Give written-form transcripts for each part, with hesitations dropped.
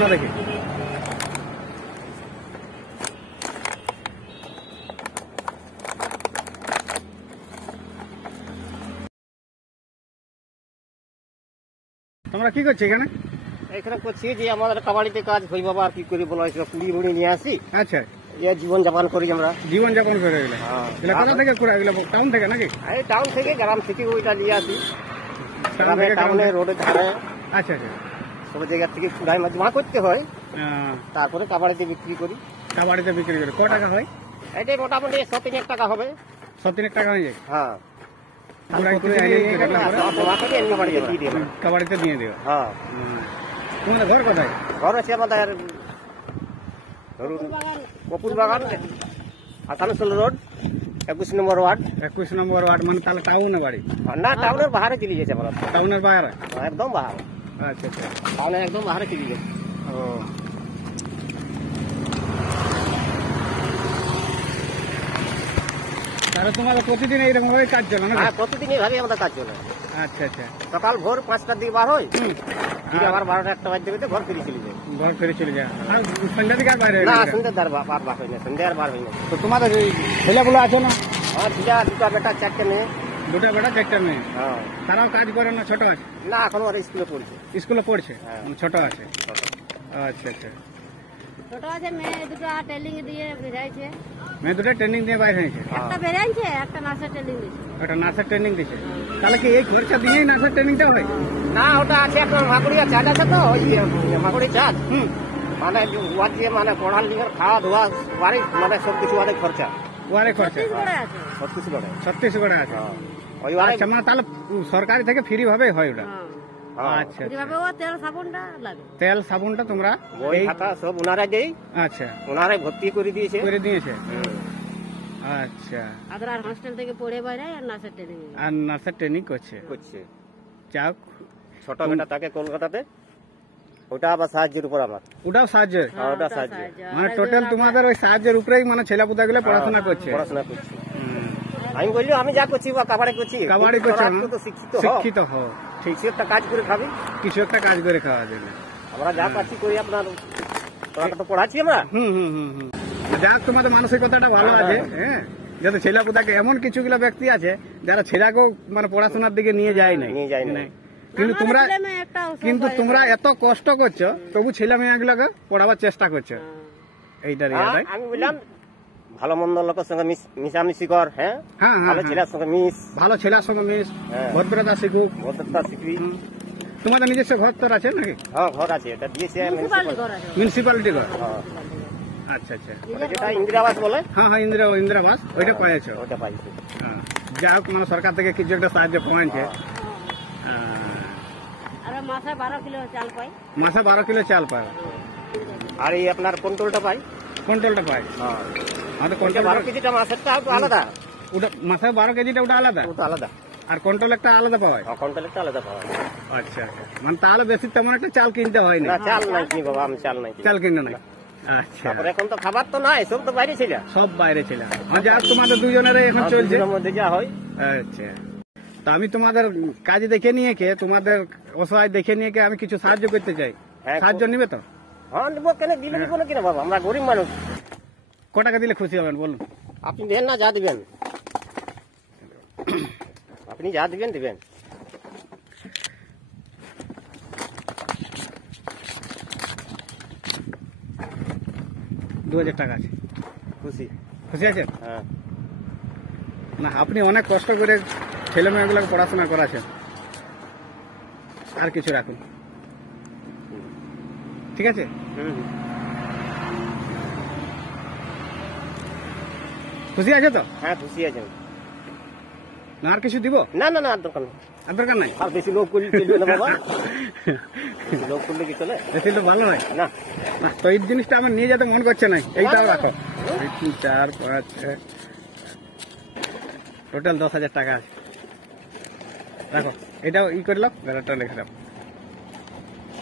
গুলো দেখি। তোমরা কি করছো এখানে? এখানে করছি যে আমাদের কাবাডিতে কাজ হই বাবা, আর কি করি বলো, কুড়ি মুড়ি নিয়ে আসি। আচ্ছা, জীবন যাপন করি আমরা। জীবন যাপন করে গেলে কোথা থেকে ঘুরে গেলে? টাউন থেকে নাকি? এই টাউন থেকে, গ্রাম থেকে ওইটা নিয়ে আসি। টাউনে রোডের ধারে। আচ্ছা আচ্ছা, সব জায়গা থেকে কুড়াই জমা করতে হয়, তারপরে কাবাডিতে বিক্রি করি। কাবাডিতে বিক্রি করে কত টাকা হয়? এটাই মোটামুটি 100-3 টাকা হবে। 100-3 টাকা হয়ে যায়। হ্যাঁ, কাবাডিতে দিয়ে দেবো। হ্যাঁ। তোমাদের ঘর কোথায়? ঘর আছে আমাদের ধরুন কপুর বাগান, আসানসোল রোড, 21 নম্বর ওয়ার্ড। 21 নম্বর ওয়ার্ড মানে তাহলে টাউনে বাড়ি? না, টাউনের বাইরে চলে গেছে আমরা। টাউনের বাইরে? একদম বাইরে। আচ্ছা আচ্ছা, টাউনের একদম বাইরে চলে গেছে। ও, তাহলে তোমাদের প্রতিদিন এইরকম ভাবে কাজ চলে না? হ্যাঁ, প্রতিদিন এইভাবে আমাদের কাজ চলে। আচ্ছা আচ্ছা, সকাল ভোর 5টার দিকে বার হয়, আবার 12টা-1টা বাজতে বাজতে ঘর ফিরে চলে যায়। ঘর ফিরে চলে যায়। আর সন্ধ্যা দিকে আর বাইরে? না, সন্ধ্যার বার হয় না, সন্ধ্যা আর বার হয় না। তো তোমাদের ছেলেগুলো আছে না? আমার ছেলে, 2টা বেটা, 4টে মেয়ে। 2টা বেটা 4টা মেয়ে? হ্যাঁ। তারাও কাজ করে না? ছোট আছে? না, এখন ওরা স্কুলে পড়ছে। স্কুলে পড়ছে? হ্যাঁ। ছোট আছে। আচ্ছা আচ্ছা, ছোট আছে, মেয়ে দুটো ট্রেনিং দিয়ে বেরাইছে। মেয়ে 2টা ট্রেনিং দিয়ে বাইরে হয়েছে? একটা বেরাইছে, একটা নার্সের ট্রেনিং দিয়েছে। একটা নার্সের ট্রেনিং দিচ্ছে? তাহলে কি এই খরচা দিয়েই নার্সের ট্রেনিংটা হয়? না, ওটা আছে একটা মাগুড়িয়া চার্জ আছে, তো ওই মাগুড়ি চার্জ। মানে ওয়ার দিয়ে মানে পড়ার লিখে খাওয়া ধোয়া বাড়ি, মানে সবকিছু অনেক খরচা। ওয়ারে খরচা ছত্তিশগড়ে আছে। ছত্তিশগড়ে। ছত্তিশগড়ে আছে? ওই আচ্ছা, মানে তাহলে সরকারি থেকে ফ্রি ভাবে হয় ওটা? হ্যাঁ, আচ্ছা, এইভাবে ও তেল সাবুনটা লাগে। তেল সাবুনটা তোমরা বই খাতা সব ওনারা দেই। আচ্ছা, ওনারাই ভর্তি করে দিয়েছে। করে দিয়েছে? আচ্ছা, আদ্রার হোস্টেল থেকে পড়ে বাইরে আর নার্সের ট্রেনিং। আর নার্সের ট্রেনিং করছে? যাক, ছোট বেটা থাকে কলকাতাতে, ওটা আবার সাহায্যের উপর আমার। ওটাও সাহায্য? ওটা সাহায্য, মানে টোটাল তোমাদের ওই সাহায্যের উপরেই মানে ছেলেপুতা গুলো পড়াশোনা করছে? পড়াশোনা করছে। আমি বললি আমি যা করছি বা কাবাডি করছি। কাবাডি করছে, শিক্ষিত হও, ঠিক, কিছু একটা কাজ করে খাবি, কিছু একটা কাজ করে খাওয়া দেবে। আমরা যা পাচ্ছি করি, আপনার তো পড়াচ্ছি আমরা। যাক, তোমাদের মানসিকতাটা ভালো আছে। হ্যাঁ, যাতে ছেলেপুতাকে, এমন কিছুগুলো ব্যক্তি আছে যারা ছেলেকেও মানে পড়াশোনার দিকে নিয়ে যায় নাই। কিন্তু তোমরা এত কষ্ট করছো, তবু ছেলে মেয়েগুলোকে পড়াবার চেষ্টা করছো। এইটার আমি বললাম ভালো মন্দ লোকের সঙ্গে মিশামিশি কর। হ্যাঁ, ভালো ছেলের সঙ্গে মিশ, ভালো ছেলের সঙ্গে মিশ, ভদ্রতা শিখুক, ভদ্রতা শিখবি। তোমাদের নিজস্ব ঘর তো আছে নাকি? হ্যাঁ, ঘর আছে, এটা দিয়েছে মিউনিসিপালিটি ঘর। আচ্ছা আচ্ছা, যেটা ইন্দিরাবাস বলে। হ্যাঁ হ্যাঁ, ইন্দিরাবাস, ওইটা পাইছো? ওটা পাইছে। যা হোক, মানে সরকার থেকে কিছু একটা সাহায্য পাওয়াছে। মাসে 12 কিলো চাল পাই। মাসে 12 কিলো চাল পায়। আর এই আপনার কন্ট্রোলটা পাই। কন্ট্রোলটা পায়? হ্যাঁ, 12 কেজিটা মাসেরটা আলাদা। ওটা মাসে 12 কেজিটা ওটা আলাদা? ওটা আলাদা। আর কন্ট্রোল একটা আলাদা পাওয়া? কন্ট্রোল একটা আলাদা পাওয়া। আচ্ছা, মানে তাহলে বেশি তেমন একটা চাল কিনতে হয় না? চাল নাই কিনি বাবা, আমি চাল নাই, চাল কিনে নাই। আচ্ছা, এখন তো খাবার তো নাই, সব তো বাইরে ছিল, সব বাইরে ছিল। যা তোমাদের দুজনের এখন চলছে মধ্যে যা হয়। আচ্ছা, তা আমি তোমাদের কাজ দেখে নিয়ে কে, তোমাদের অসহায় দেখে নিয়ে কে আমি কিছু সাহায্য করতে চাই, সাহায্য নিবে তো? হ্যাঁ, নিবো, কেন দিলে নিবো না কিনা বাবা, আমরা গরিব মানুষ। ক টাকা দিলে খুশি হবেন বলুন? আপনি দেন না, যা দিবেন, আপনি যা দিবেন দিবেন। $2000 টাকা আছে। খুশি? খুশি আছেন? হ্যাঁ। না, আপনি অনেক কষ্ট করে ছেলে মেয়েগুলোকে পড়াশোনা করাছেন, আর কিছু রাখুন, ঠিক আছে? খুশি আছে তো? হ্যাঁ, খুশি আছেন। না আর কিছু দিব? না না না, আর দরকার নেই। আর দরকার নাই? আর বেশি লোক করলে চলবে না বাবা, লোক করলে কি চলে? বেশি তো ভালো নয় না। তো এই জিনিসটা আমার নিয়ে যেতে মন করছে না, এইটাও রাখো। 2 3 4 5 6, টোটাল 10,000 টাকা আছে, রাখো। এটাও ই করলাম, বেড়াটা লিখে দাও,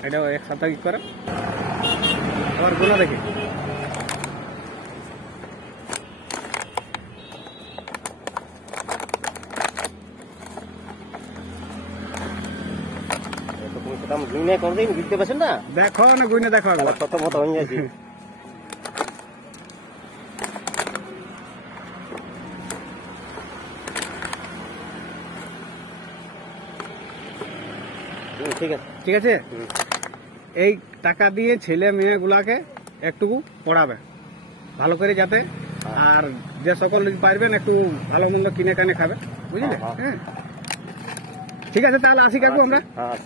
এটাও একসাথে ই করো। আবার গুলো দেখি, একদম দিনে কোনদিন বুঝতে পারছেন না দেখো না গুইনে দেখো একবার। কত মতো হয়ে যাচ্ছে ঠিক আছে ঠিক আছে হুম। এই টাকা দিয়ে ছেলে মেয়ে গুলাকে একটু পড়াবে ভালো করে যাতে, আর যে সকল পারবেন একটু ভালো মন্দ কিনে কানে খাবে, বুঝলে? হ্যাঁ, হ্যাঁ ঠিক আছে, তাহলে আসি কাকু আমরা। হ্যাঁ